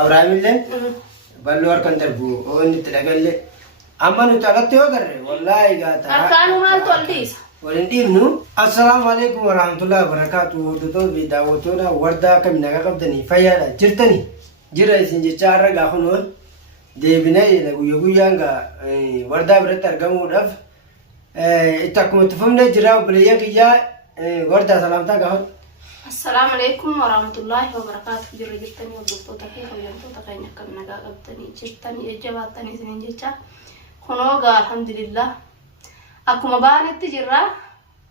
أبراهيم اللي بلور كان تربو وني تلاقي أما نتعلق تيوغر والله قاتا أركانو مال تولديس ولنديمنو السلام عليكم ورحمة الله وبركاته دتو بداوتونا وردا كم نعقبتني فيا جرتني جرا سنجي شارع قاخنون ديبنا يقولوا وردا برت أرقامو رف إتاكم تفهمنا جرا بليا كيا وردا سلامتا قاخن السلام عليكم ورحمة الله وبركاته جرتني وضبطو تكيف ويمتو تكينك كم نعقبتني جرتني إجابتني سنجي شا خنوغا الحمد لله أكو مبانت تجرا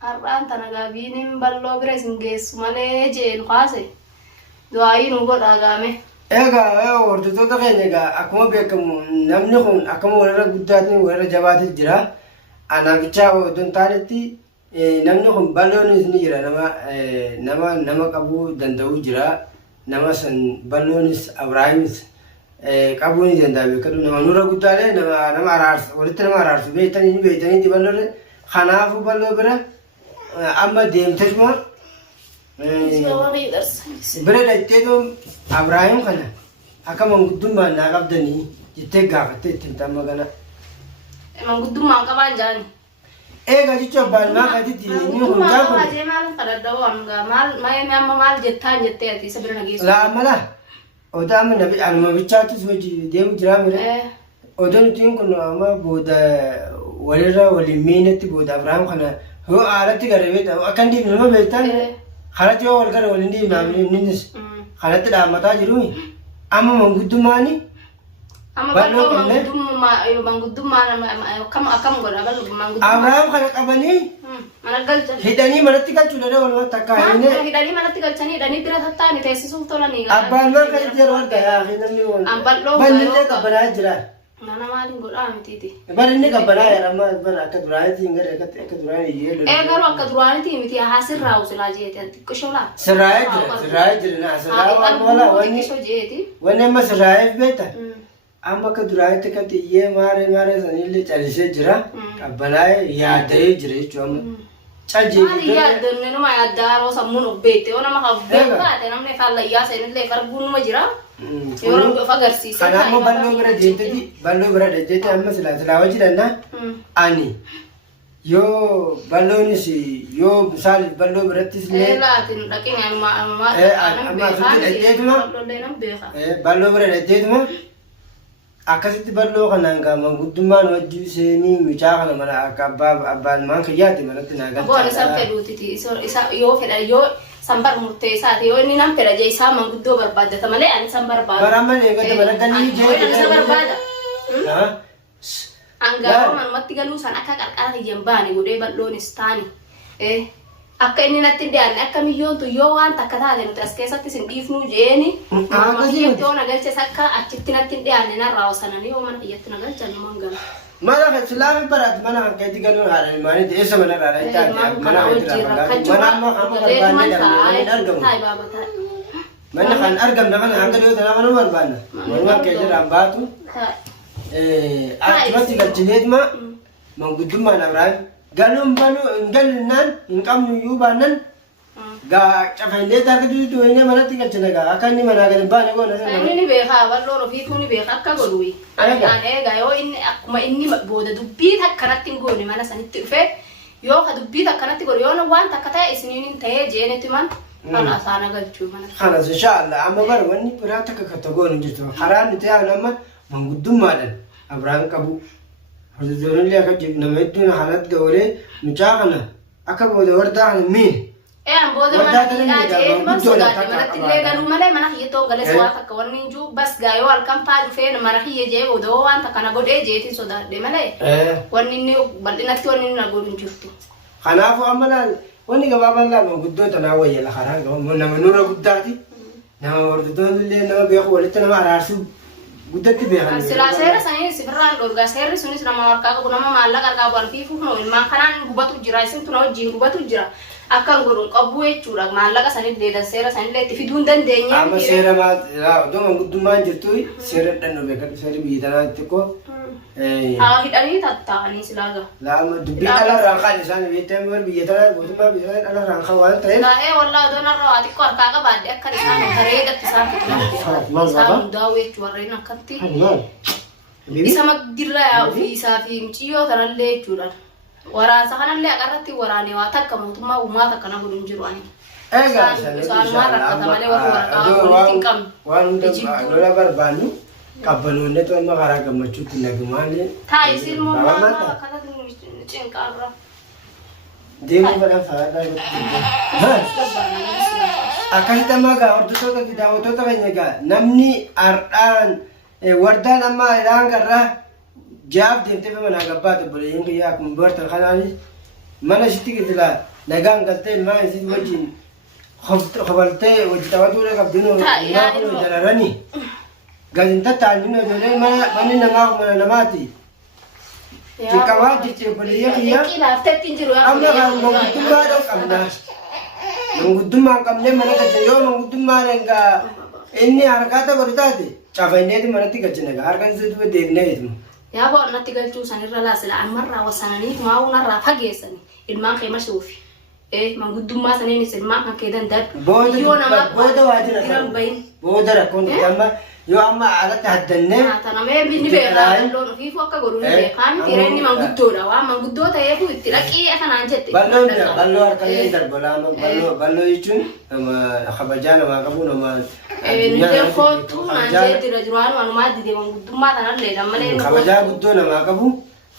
أران تناغابين بالو بريسن جيس مالي جين قاسي دعاي نقول أغامي إيغا وردتو تغينيغا أكو بيكم نمنخون أكو ورر قداتني ورر جوات الجرا أنا بيشاو دون تاريتي نمنخون بالونيس نجرا نما كابو دندو جرا نما سن بالونيس أبراهيمس كابوني دندابي كدو نما نورا قدالي نما عرارس ولت نما عرارس بيتاني دي بالور خنافو بالو برا أما ديم تجمع برا دايتيدو أبراهيم خنا أكا من قدوم ما ناقبدني جتة قاقتة تنتما غنا من قدوم ما كمان جاني إيه قاعد يشوف بالما قاعد يدي نيو جاكو ما جاي مال خلا دوام مال ما يمام مال جتان جتة أتي سبرنا جيس لا ملا وده من نبي أنا ما بيشاتي سوتي ديم جرامي ودون تين كنا أما بودا وليرا وليمينة بودا أبراهيم خنا هو عارتي قريبة أكن دي من ما بيتان خلاص يو والكر ولندي ما بينيس خلاص تدا متى جروي أما من قدوماني أما بلو من قدوم ما كم أكم قرا بلو من قدوم أبراهيم خنا كبني mana galcha hidani mana tika chudare wala takkaine hidani mana tika chani hidani tira thatta ni tesi sultola ni abban man kan jero daya hidani wala amballo banne ka bana jira nana malin goda amititi banne ka bana ya ramma bana ka durani ngare ka durani yelo garo ka durani ti miti hasir raw sila jeti antikoshola sirai jira na sirai wala wani kisho jeti wani ma sirai beta amma ka durani tika ti ye mare sanile chalise jira ka bana ya dai jira choma Mali ya donne no ma ya daro sammun obete ona ma habbe te namne falla ya se ne le farbun ma jira yoro fagarsi se kana mo ballo bra jentati ballo bra jete amma sila wajirana ani yo ballo ni si yo misal ballo bra tisne la tin dakin amma amma ballo bra jetuma akasitti ballo kananga manguddumaan wajji seeni micaa kana mana akka abbaan maan kiyyaati manatti naa galcha boone san fedhuutiti isa yoo fedha yoo sambar murteessaati yoo inni nam fedha jee isaa manguddoo barbaaddata malee ani san barbaada baramman eegate balagganii jee ani san barbaada angaaroo manumatti galuu san akka qarqara hiyyan baane godhee bal'oonis taani akka inni natti dhiyaanne akka miyyoontu yoo waan takka taate nuti as keessatti sin dhiifnuu jeeni yoo nagalches akka achitti natti dhiyaanne narraa osananii yoo mana kiyyatti nagalchan numan gala mana ka silaafi barat mana hankeetti galuun haadha maanii eessa mana dhaadha itti mana amma barbaanne argamu manni kan argamna kana hanga dhiyoo tanaa manuma barbaanna manuma kee jiraan baatu achumatti galchineetuma manguddummaan Abrahaam galum balu galunan ingkam yubanan ga cafende tarke du ine mana tinggal cenaga akan ni mana ga bane go na ini beha ballo no fitu ni beha akka golui ane ga yo inni akuma inni boda dubbi takkanatti ngoni mana sanitti ufe yo ka dubbi takkanatti gol yo no wan takkata isinin taye jene timan ana sana galchu mana خلاص ان شاء الله اما بر وني براتك كتغون جتو حرام تيا لما منغدم مالن ابراهيم كبو هذول اللي أكيد نمدون حالات دورة مجاهنا أكبر وردا مين am bodo mana aje man soda mana tille galu male mana hiye to gale swa ta kawani ju bas gayo al kam pa fe mana hiye je bodo wan ta kana gode je ti soda de male wonni ni baldinatti wonni na godun juftu khanafu amala wonni ga baballa mo guddo ta na waye la kharaga mo na manura guddati na wardo le na be ko le ta na ararsu guddatti be han sila sera sani sifran dorga sera sunis na marka ko na malla karga bar fi fu no ma kanan gubatu jira isin tuno ji gubatu jira akan gurun qabu jechuudha maallaqa sanit deedan seera sanillee itti fiduun dandeenya amma seera ma do man guddummaan jirtu seera dhanno beekatu seera biyyi tanaa itti ko hidhanii tattaa'anii silaaga. Lama dubbii alarraan kan isaan beektan wal biyya tanaa mootummaa biyya tanaa alarraan kan waan ta'eef. Silaa'ee wallaa doon har'a waa xiqqoo harkaa qabaadde akka isaan bareedatti isaan fixan. Isaan hundaa'u jechuun warreen akkatti. Isa magdirra yaa'u fi isaa fi muciyyoo tanallee jechuudha. Waraansa kanallee akarratti waraanee waa takka mootummaa uumaa takka na godhu hin jiru ani. Isaan waan rakkata malee warra waraqaa walitti hin qabne. Waan hunda lola barbaannu qabbanoonni to'annoo karaa gammachuutti nagumaanii. Taa'isiin moo maal akkana cinqaarra. Deemuu badhaan fa'aadhaa. Akkasitti amma egaa hordoftoota fi daawwattoota keenya egaa namni har'aan wardaan amma iraan karraa jaaf deemtee fi manaa gabbaatu obboleeyyiin kiyyaa akkuma bartan kanaanis mana isitti gidilaa nagaan galtee ilmaan isii wajjin kobaltee hojii taphatuu qabdinuu ilmaa kun jararanii gadi tattaanjinuu ijoollee manni namaa mana namaati. Xiqqamaa jettee obboleeyyiin kiyyaa amma kan manguddummaadhaan qabna. Manguddummaa hin qabnee mana galte yoo manguddummaan egaa inni harkaata godhu taate cafanneeti manatti galchina harkaan isa duba deebinee jeetuma. Yaa bo'o natti galchuu sanirra laasila ammarraa wasananii maa'uunarraa fageessanii ilmaan kee masuufi. Manguddummaa saniinis ilmaan kan kee danda'adhu. Booda waajjira booda rakkoon amma yoo amma alatti haddannee. Tanamee inni beekaa loon ofiifuu akka godhu ni beekaan tireenni manguddoodha waan manguddoo ta'eefu itti dhaqii kanaan jette. Balloo harkanii darbalaa balloo jechuun kabajaa namaa qabu namaa. Nideen kootu naan jee jira jiru waan wanumaa didee manguddummaa tanallee malee. Kabajaa guddoo namaa qabu.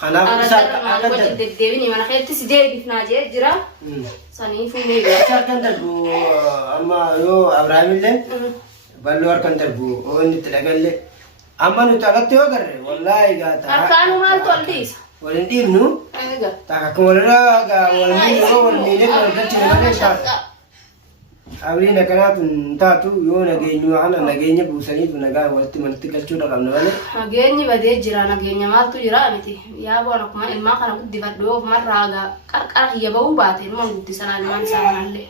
Kanaaf isa akka deddeebinii mana keetti si deebifnaa jee jira. Saniifuu mee isa harkan darbu amma yoo Abrahaamillee balloo harkan darbu inni itti dhagallee amma nuti alatti yoo garre wallaahi gaata. Harkaanuu maaltu ol dhiisa? Waliin dhiibnu takka akka walirraa wal miidhee wal galchine malee taata. Abriin akkanaatu hin taatu yoo nageenyuma kana nageenya buusaniitu nagaa walitti manatti galchuudha qabna malee. Nageenyi badee jira nageenya maaltu jira miti yaa bo'oon akkuma ilmaa kana guddifadhu ofumarraa qarqara kiyya bahuu baate ilmaan guddisanaan ilmaan isaa kanallee.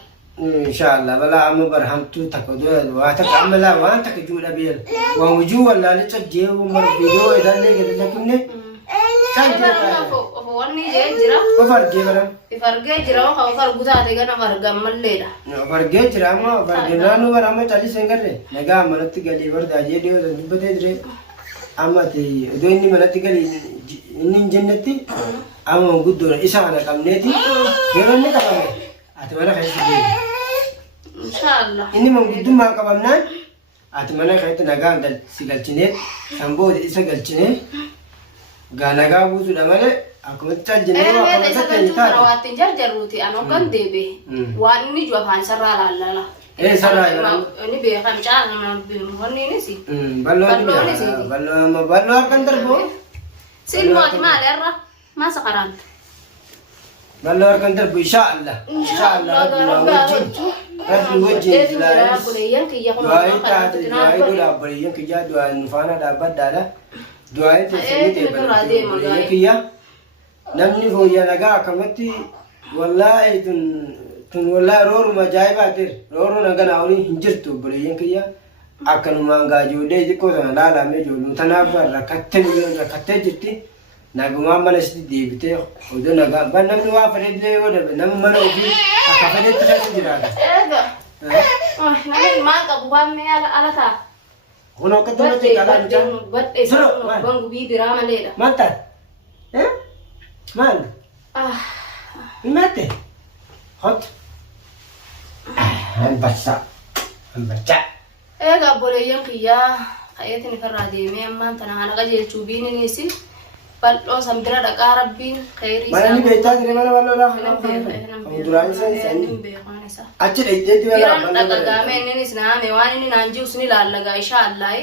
Inshaallah balaa amma barhamtuu takka waa takka amma laa waan takka juudha beela waan hojii wallaalee cabjee mara viidiyoo edallee gadi lakkifne. Wanni jee jira. Of argee baram. If argee jira of argu taate gana of argan malleedha. Of argee jira amma of argee naannoo bara amma callisee hin garre nagaa manatti galee bardaajee dhiyoo dubbatee jire amma iddoo inni manatti galee inni hin jennetti amma guddoon isa kana qabneeti yeroo inni qabame ati mana keessatti deebi. Inshaallah. Inni manguddummaa qabamnaan ati mana keessatti nagaan si galchinee kan booda isa galchinee nagaa buusuudha malee akkuma caljinee waa isa galchuu kana waattiin jarjarruuti anoo kan deebe waan inni iju afaan sarraa laallala. Sarraa inni beekan caala wanniinis. Balloo harkan darbu. Silmooti maali irra maasa qaraanta. Balloo harkan darbu inshaallah. Rabbi wajjin filaanis. Du'aayi taate du'aayi godha obboleeyyan kiyyaa du'aayi nufaana dhaabbaddaadha. Du'aayi teessanii teebbalii kiyya namni fooyyaa nagaa akkamatti wallaahi tun wallaahi rooruma ajaa'ibaatir rooruu naganaa olii hin jirtu obboleeyyan kiyya akkanumaan gaa ijoollee xiqqoo sana laalamee ijoollee tanaaf rakkattee jirti nagumaan mana isitti deebitee odoo nagaa ban namni waa fedheellee yoo dhabe nama mana ofii akka fedhetti kan jiraata. Namni maal qabu waan mee ala ta'a. Kun akka tolatti kalaa nu jaan. Badde bangu bii biraa maleedha. Maal ta'a? Maal? Himate? Hot? Hambachaa. Egaa obboleeyyan kiyyaa qayeetiin ifarraa deemee ammaan tana haala qajeelchuu biininis bal'oo san bira dhaqaa rabbiin khayrii isaa. Mana ni beektaa jire mana bal'oodhaa kan duraan isaa. Achi dheedheetti bal'aa. Biraan dhaqagaamee inninis naame waan inni naan jiru ni laallagaa inshaallahi.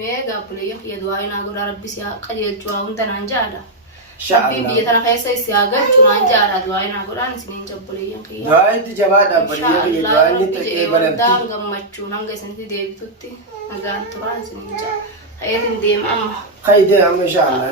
Mee egaa obboleeyyan kiyya du'aa inaa godhaa rabbis yaa qajeelchuu waa hunda naan jaala. Rabbiin biyya tana keessa isi haa galchu naan jaala du'aa inaa godhaan isiniin jabboleeyyan kiyya. Du'aa itti jabaadha obboleeyyan kiyya du'aa inni ta'ee balamti. Waldaan gammachuun hanga isinitti deebitutti nagaan turaa isiniin jaala. Qayeetiin deema amma. Qayyidee amma inshaallah.